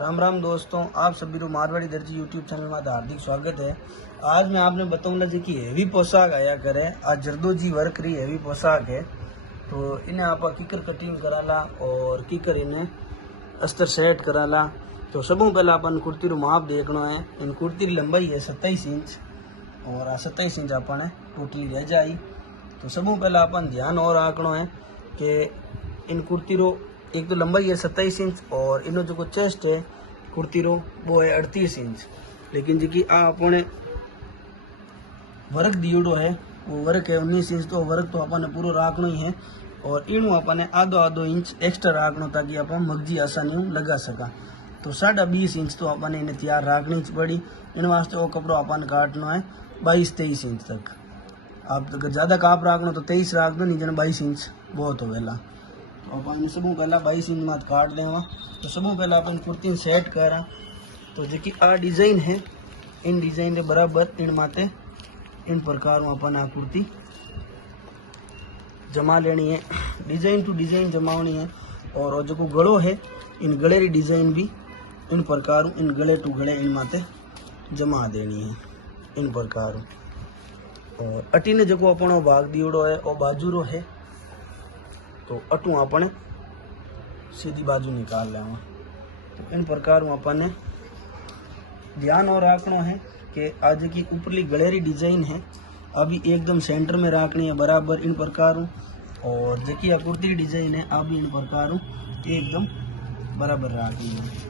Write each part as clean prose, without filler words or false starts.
राम राम दोस्तों, आप सभी को मारवाड़ी दर्जी यूट्यूब चैनल में हार्दिक स्वागत है। आज मैं आपने बताऊंगा जी कि हेवी पोशाक आया करे। आज जरदोजी वर्क रही हेवी पोशाक है, तो इन्हें आप कीकर कटिंग कराला और कीकर इन्हें अस्तर सेट कराला। तो सबों पहले अपन कुर्ती रो माप देखना है। इन कुर्ती की लंबाई है 27 इंच और 27 इंच अपन टोटली रह जाई। तो सबों पहले अपन ध्यान और रखना है कि इन कुर्ती रो एक तो लंबाई है 27 इंच और इनो जो चेस्ट है कुर्ती रो वो है 38 इंच। लेकिन जी आ अपने वर्क दियोड़ो है वो वर्क है 19 इंच। तो वर्क तो अपन पूरा राखना ही है और इनू अपन आधो इंच एक्स्ट्रा राखना ताकि आप मगजी आसानी लगा सका। तो 20.5 इंच तो अपन इन्हें तैयार राखनी पड़ी। इन वास्ते वो कपड़ो अपन काटना है 22-23 इंच तक। आप अगर ज़्यादा काप राखना तो 23 राख दो, नहीं जन 22 इंच बहुत हो गया। तो अपन सबों पहला 22 इंच मात काट देवा। तो सबों पहला अपन कुर्ती सेट करा। तो जी आ डिजाइन है, इन डिजाइन के बराबर इन माते इन प्रकार अपन आ कुर्ती जमा लेनी है। डिजाइन टू डिजाइन जमावनी है। और जो गलो है इन गले की डिजाइन भी इन प्रकार इन गले टू गले इन माते जमा देनी है इन प्रकार। और अटी ने जो अपन भाग दियोड़ो है वो बाजू रो है, तो अटू अपन सीधी बाजू निकाल लेवा। तो इन प्रकार अपन ध्यान और रखना है कि आज की ऊपरली गलेरी डिजाइन है अभी एकदम सेंटर में रखनी है बराबर इन प्रकार। और जकी कुर्ती डिजाइन है अभी इन प्रकार एकदम बराबर रखनी है।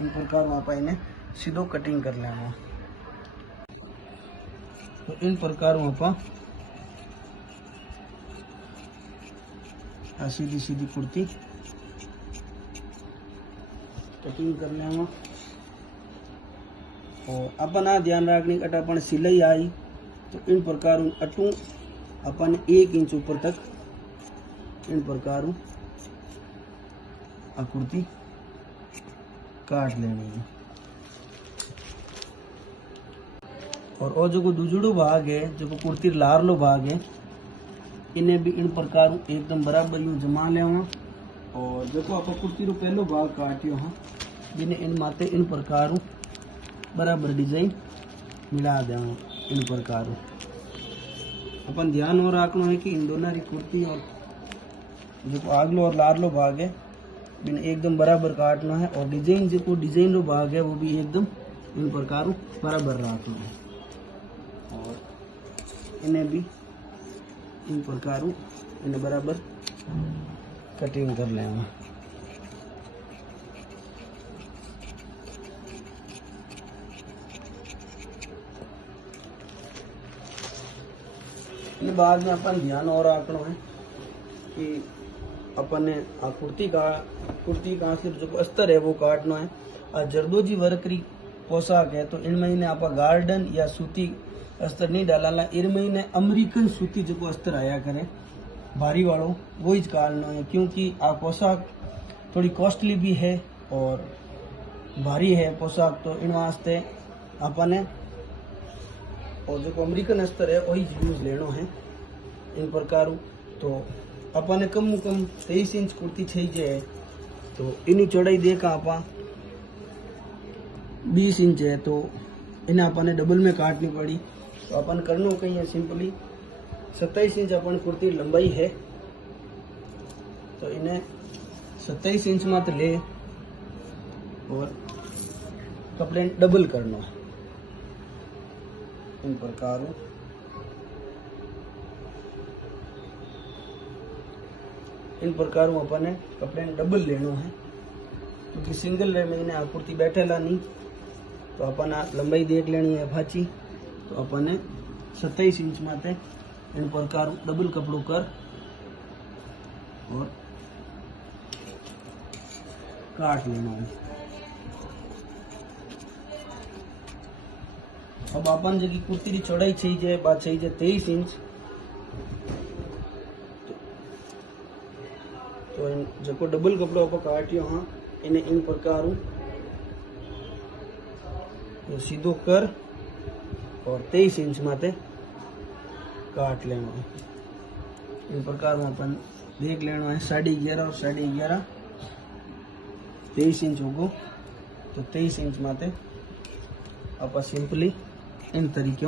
इन प्रकार आप इन्हें सीधो कटिंग कर लेना। तो इन प्रकार आप सीधी सीधी कुर्ती कटिंग कर लेंगे। और अपन आ ध्यान रखने का अपन सिलाई आई तो इन प्रकार अटू अपन 1 इंच ऊपर तक इन प्रकार आ कुर्ती काट लेनी है। और वो जो दूजड़ो भाग है जो कुर्ती लारलो भाग है इन्हें भी इन प्रकार एकदम बराबर यूं जमा लेवा। और जो आप कुर्ती रो पहलो भाग काटियो हाँ जिन्हें इन माते इन प्रकार बराबर डिजाइन मिला देवा इन प्रकार। अपन ध्यान और रखना है कि इन दोनों की कुर्ती और जो आगलो और लारलो भाग है इन्हें एकदम बराबर काटना है। और डिजाइन जो डिजाइन रो भाग है वो भी एकदम इन प्रकार बराबर रखना है। और इन्हें भी इन प्रकार इन्हें बराबर कटिंग कर लेंगे। बाद में अपन ध्यान और रखना है कि अपन ने कुर्ती का सिर्फ जो अस्तर है वो काटना है। और जरदोजी वर्करी पोशाक है तो इनमें इन्हें आप गार्डन या सूती अस्तर नहीं डाला। इनमें इन्हें अमेरिकन सूती जो अस्तर आया करे भारी वालों वो ही काटना है, क्योंकि आ पोशाक थोड़ी कॉस्टली भी है और भारी है पोशाक। तो इन वास्ते अपन ने और जो अमेरिकन अस्तर है वही यूज लेना है इन प्रकार। तो अपन ने कम 23 इंच कुर्ती चाहिए तो इन चौड़ाई देखा आप 20 इंच है तो इन्हें अपन ने डबल में काटनी पड़ी। तो अपन करना कहीं है सिंपली 27 इंच अपन कुर्ती लंबाई है तो इन्हें 27 इंच मात्र ले और कपड़े डबल करना इन प्रकार। इन प्रकार अपन ने कपड़े डबल लेना है, क्योंकि सिंगल रे में इन्हें कुर्ती बैठेला नहीं। तो अपन लंबाई देख लेनी है भाची। तो अपन ने 27 इंच माते इन प्रकार डबल कपड़ों कर और काट लेना है। अब अपन जो कुर्ती की चौड़ाई चाहिए बात चाहिए 23 इंच। तो जो डबल कपड़ों को काटियो हाँ इन्हें इन प्रकार सीधो कर और 23 इंच माते काट लेना है। इन प्रकार में अपन देख लेना है 11.5 और 11.5 23 इंच होगो तो 23 इंच माते आप सिंपली इन तरीके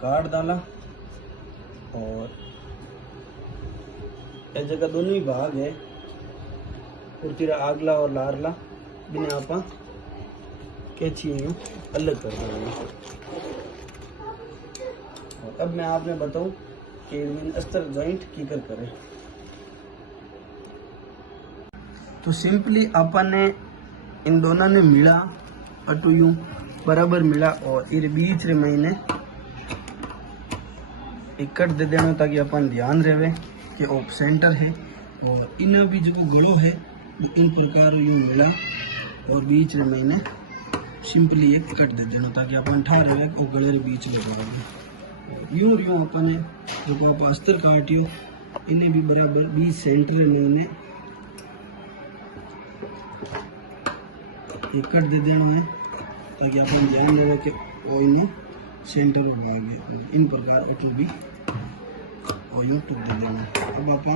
काट डाला और इस जगह दोनों ही भाग है कुर्ती आगला और लारला बिना आप कैची अलग कर देंगे। और अब मैं आपने बताऊं कि अस्तर जॉइंट की कर करें। तो सिंपली अपन ने इन दोनों ने मिला अटू यूं बराबर मिला और इस बीच रे महीने एक कट दे देना ताकि अपन ध्यान रहे कि ऑफ सेंटर है। और इन भी जो गलो है इन प्रकार यूं मिला और बीच रे महीने सिंपली एक कट दे देना ताकि अपन ठा रहे और गले रे बीच लगा यूं यूं अपन ने जो आप अस्तर काटियो इन्हें भी बराबर बीच सेंटर में उन्हें एक कट दे देना है ताकि अपन ध्यान रहे कि वो इन्हें सेंटर में भागे इन प्रकार अटू भी और यूं टूट दे देना। अब आप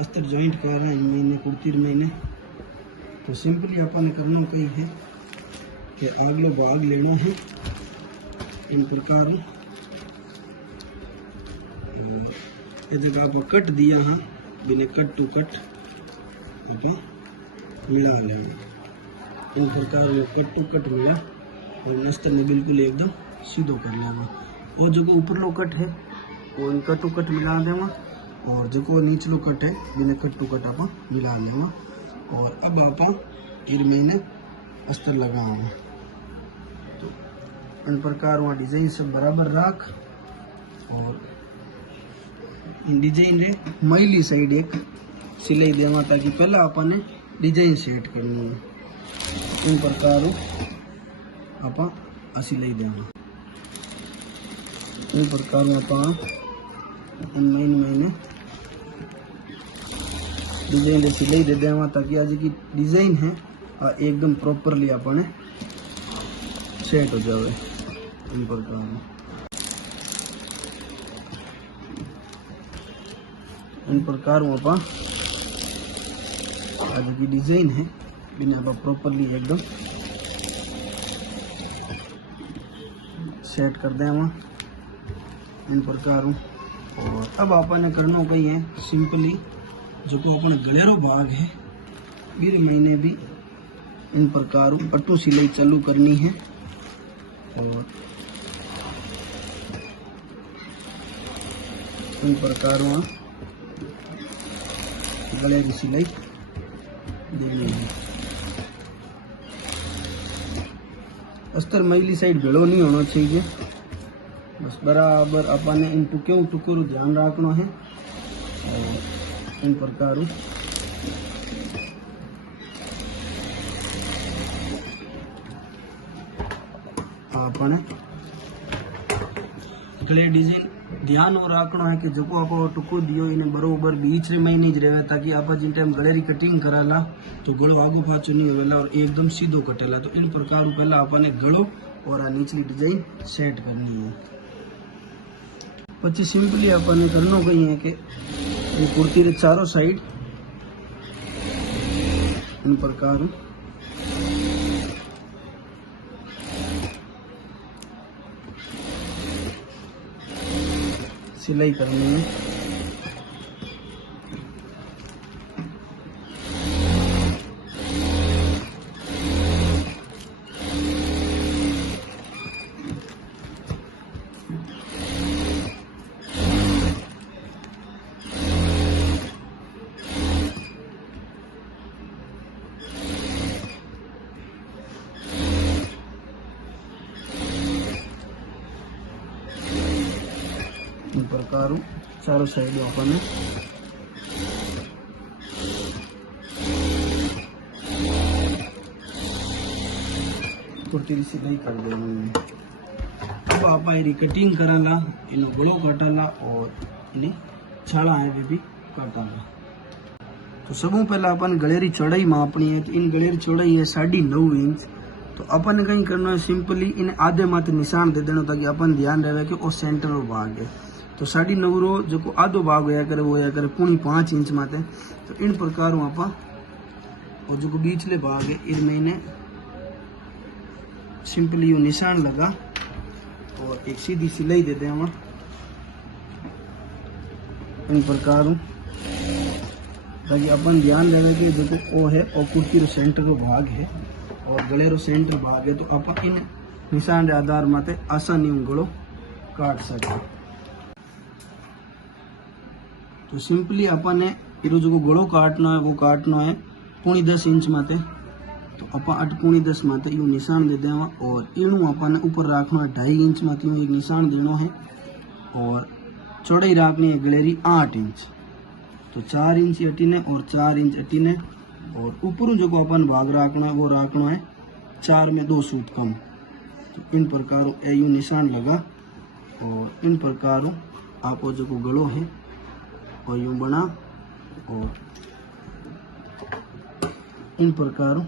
अस्तर जॉइंट कर रहे हैं महीने कुर्ती महीने तो सिंपली अपन करना कहीं है कि आगलो भाग लेना है इन प्रकार ये जगह आप कट दिया है बिना कट टू कट मिला लेना इन प्रकार में कट टू कट मिला और अस्तर ने बिल्कुल एकदम सीधो कर लेना। वो जो ऊपर लो कट है वो इन कट टू कट मिला देवा और जो नीचलो कट है बिना कट टू कट आप मिला लेवा। और अब आप इर महीने अस्तर लगाओ तो इन प्रकार वहाँ डिजाइन सब बराबर रख और इन डिजाइन रे मैली साइड एक सिलाई देवा ताकि पहला अपन डिजाइन सेट करनी है। इन प्रकार आप सिलाई देवा इन प्रकार आप महीने डिजाइन सिलाई दे देवा ताकि आज की डिजाइन है एकदम प्रॉपरली अपने सेट हो जाए। इन प्रकार आप आज की डिजाइन है बिना आप प्रॉपरली एकदम सेट कर देवा इन प्रकार। और अब आपने करना कहीं है सिंपली जो को अपन गलेरो भाग है बीर महीने भी इन प्रकार अटू सिलाई चालू करनी है और इन प्रकार गले की सिलाई देनी है। अस्तर मैली साइड भेड़ो नहीं होना चाहिए बस बराबर अपन इन टुकड़ों ध्यान रखना है और इन प्रकार अपन गले डिजाइन ध्यान और रखना है कि जो आप टुको दियो इन्हें बरोबर बीच रे महीने ज रहे ताकि आप जिन टाइम गले री कटिंग कराला तो गलो आगो पाछो नहीं होवेला और एकदम सीधो कटेला। तो इन प्रकार पहला अपने गलो और निचली डिजाइन सेट करनी है। पची सिंपली अपने करना कहीं है कि कुर्ती के चारों साइड इन प्रकार सिलाई करनी है। इन प्रकार चारों साइड अपने कुर्ती की सिलाई कर देनी। अब आप कटिंग कराला इन गलो कटाला और इन्हें छाला है भी काटाला। तो सबों पहला अपन गलेरी चौड़ाई मापनी है। इन गलेरी चौड़ाई है 9.5 इंच। तो अपन कहीं करना है सिंपली इन आधे माथे निशान दे देना ताकि अपन ध्यान रहे कि वो सेंटर में भाग है। तो 9.5 रो जो आधो भाग होया करे वो होया करे 5.5 इंच माते। तो इन प्रकार आपा और जो बीचले भाग है इनमें इन्हें सिंपली यू निशान लगा और एक सीधी सिलाई दे दें इन प्रकार। ताकि अपन ध्यान देवे कि जो ओ है और कुर्ती रो सेंटर रो भाग है और गले रो सेंटर भाग है, तो अपन इन निशान के आधार माते आसानी गलो काट सके। तो सिंपली अपन ने इरो जो गलो काटना है वो काटना है 10.5 इंच माते। तो अपन 8.10 माते यू निशान दे देवा और इनू अपन ऊपर रखना है 2.5 इंच माते एक निशान देना है और चौड़ाई रखनी है गलेरी 8 इंच। तो 4 इंच अटीने और 4 इंच अटीने और ऊपर जो अपन भाग रखना है वो रखना है 4 में 2 सूत कम। तो इन प्रकार यू निशान लगा और इन प्रकार आप जो गलो है और यूं बना और इन प्रकार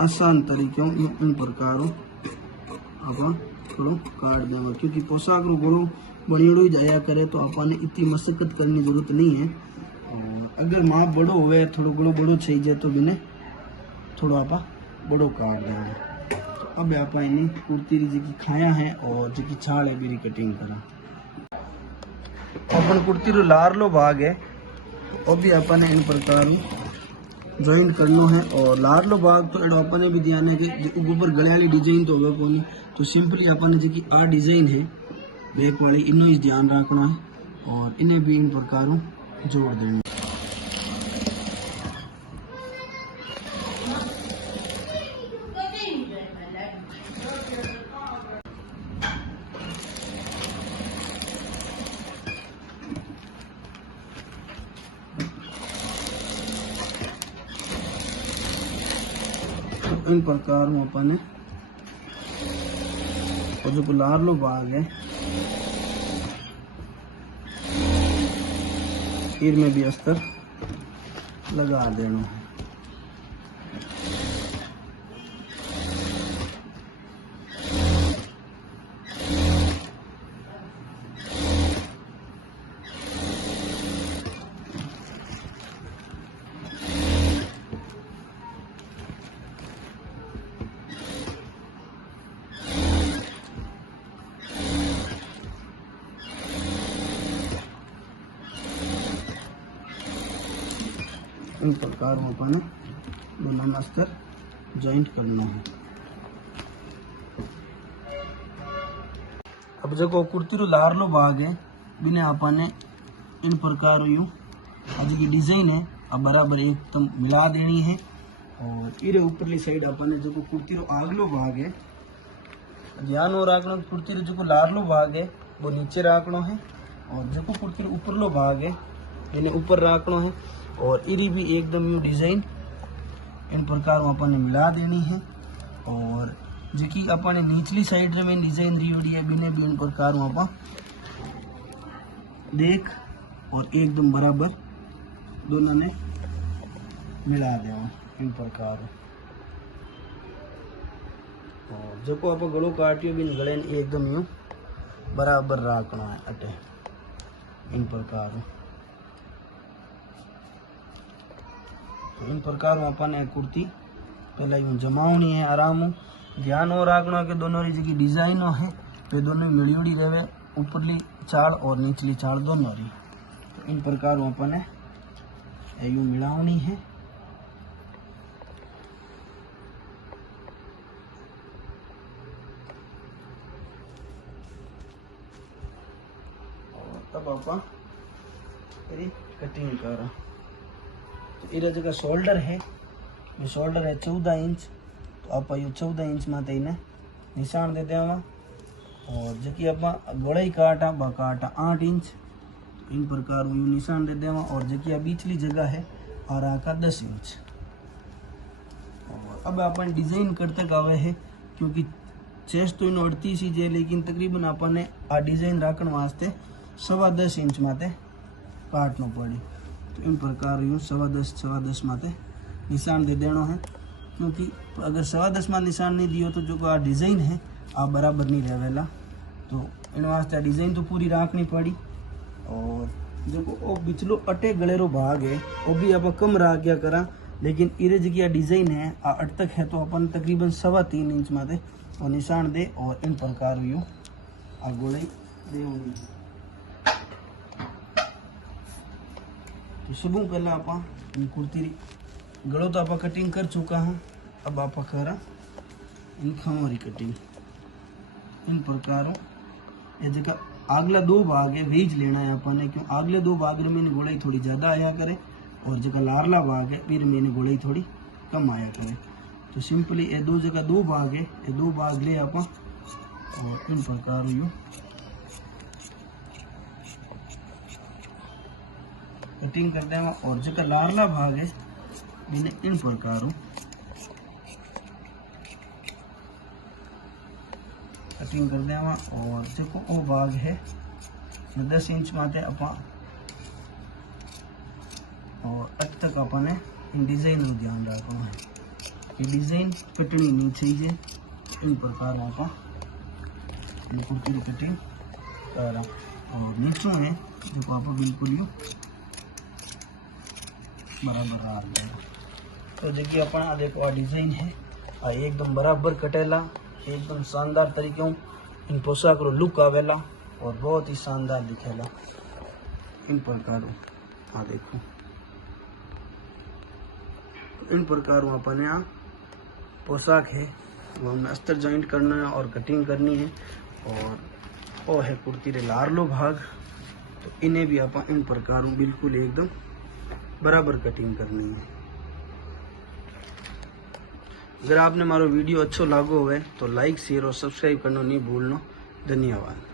आसान तरीके इन प्रकार अपन थोड़ा काट देंगे, क्योंकि पोशाक रो गलो बड़ियों ही जाया करे तो अपन ने इतनी मशक्कत करने की जरूरत नहीं है। और अगर माप बड़ो होवे थोड़ा गलो बड़ो चाहिए जाए तो बिने थोड़ा आप बड़ो काट देंगे। तो अब आप इन कुर्ती जी की खाया है और जी छाल है भी कटिंग करा। अपन कुर्ती रो लारलो भाग है और भी अपन इन प्रकार ज्वाइन करना है। और लारलो भाग तो एडो अपने भी ध्यान है कि ऊपर गले वाली डिजाइन तो होगा कोनी, तो सिंपली अपन जी की आ डिजाइन है बैक वाली इन्हें ही ध्यान रखना है और इन्हें भी इन प्रकारों जोड़ देना। इन प्रकार अपन ने और जो लारलो भाग है इन में भी अस्तर लगा देना है। इन प्रकार अपन दोनों अस्तर ज्वाइंट करना है। अब जो कुर्ती रो लारलो भाग है बिने अपन ने इन प्रकार यू आज की डिजाइन है अब बराबर एकदम मिला देनी है। और इरे ऊपरली साइड अपन ने जो कुर्ती रो आगलो भाग है ध्यान हो रखना, कुर्ती रो जो लारलो भाग है वो नीचे रखना है और जो कुर्ती रो ऊपरलो भाग है इन्हें ऊपर रखना है। और इरी भी एकदम यू डिजाइन इन प्रकार अपन ने मिला देनी है। और जो कि अपन ने निचली साइड में डिजाइन दी है बिने भी इन प्रकार आप देख और एकदम बराबर दोनों ने मिला देना इन प्रकार। और जो को आप गलो काटियो बिन गले एकदम यू बराबर रखना है अटे इन प्रकार। तो इन प्रकार अपन कुर्ती पहले यूँ जमावनी है आराम ध्यान हो रखना कि दोनों जी डिजाइन है वे दोनों मिलजुड़ी रहे, ऊपरली चाड़ और निचली चाड़ दोनों रही। तो इन प्रकार अपन यूँ मिलावनी है। और तब आप कटिंग करा। इरा जगह शोल्डर है, ये शोल्डर है 14 इंच। तो आप यू 14 इंच में इन्हें निशान दे देवा। और जबकि आप गोड़ाई काटा बा काटा 8 इंच। तो इन प्रकार यू निशान दे देवा। और जबकि बीचली जगह है आरा का 10 इंच। और अब अपन डिजाइन करते कावे है क्योंकि चेस्ट तो इन 38 ही है, लेकिन तकरीबन आपने आ डिजाइन राखण वास्ते 10.25 इंच माते काटना पड़ी। तो इन प्रकार यूँ 10.25 माते निशान दे देना है, क्योंकि अगर 10.25 में निशान नहीं दियो तो जो आ डिजाइन है आ बराबर नहीं रहेला। तो इन वास्ते डिजाइन तो पूरी राखनी पड़ी। और जो बिचलो अटे गलेरो भाग है वो भी आप कम राख गया करा, लेकिन इरे जगह डिजाइन है आ अट तक है तो अपन तकरीबन 3.25 इंच माते और निशान दे और इन प्रकार यूँ आ गोलाई दे। तो सब पहले आप कुर्ती गलो तो आप कटिंग कर चुका हूँ। अब आप करा इन खामोरी कटिंग इन प्रकारों ये जगह आगला 2 भाग है वेज लेना है अपन, क्यों आगले 2 भाग में गोलाई थोड़ी ज़्यादा आया करे और जगह लारला भाग है फिर मैंने गोलाई थोड़ी कम आया करे। तो सिंपली ये 2 जगह 2 भाग है, ये 2 भाग ले आप और इन प्रकार यू कटिंग कर दें। और जगह लारला भाग है मैंने इन प्रकार कटिंग कर दें। और देखो वो भाग है 10 इंच माते अपा और अब तक अपने इन डिजाइन को ध्यान रखना है कि डिजाइन कटनी नहीं चाहिए। इन प्रकार आप कुर्ती की कटिंग करा और नीचों है जो पापा बिल्कुल यू बराबर आ जाएगा। तो देखिए अपना देखो डिजाइन है एकदम बराबर कटेला, एकदम शानदार तरीके इन पोशाक रो लुक आवेला और बहुत ही शानदार दिखेला। इन प्रकार देखो इन प्रकार अपने यहाँ पोशाक है वो हमने अस्तर जॉइंट करना है और कटिंग करनी है। और वो है कुर्ती रे लारलो भाग, तो इन्हें भी आप इन प्रकार बिल्कुल एकदम बराबर कटिंग करनी है। अगर आपने हमारा वीडियो अच्छो लागो हुए तो लाइक शेयर और सब्सक्राइब करना नहीं भूलना। धन्यवाद।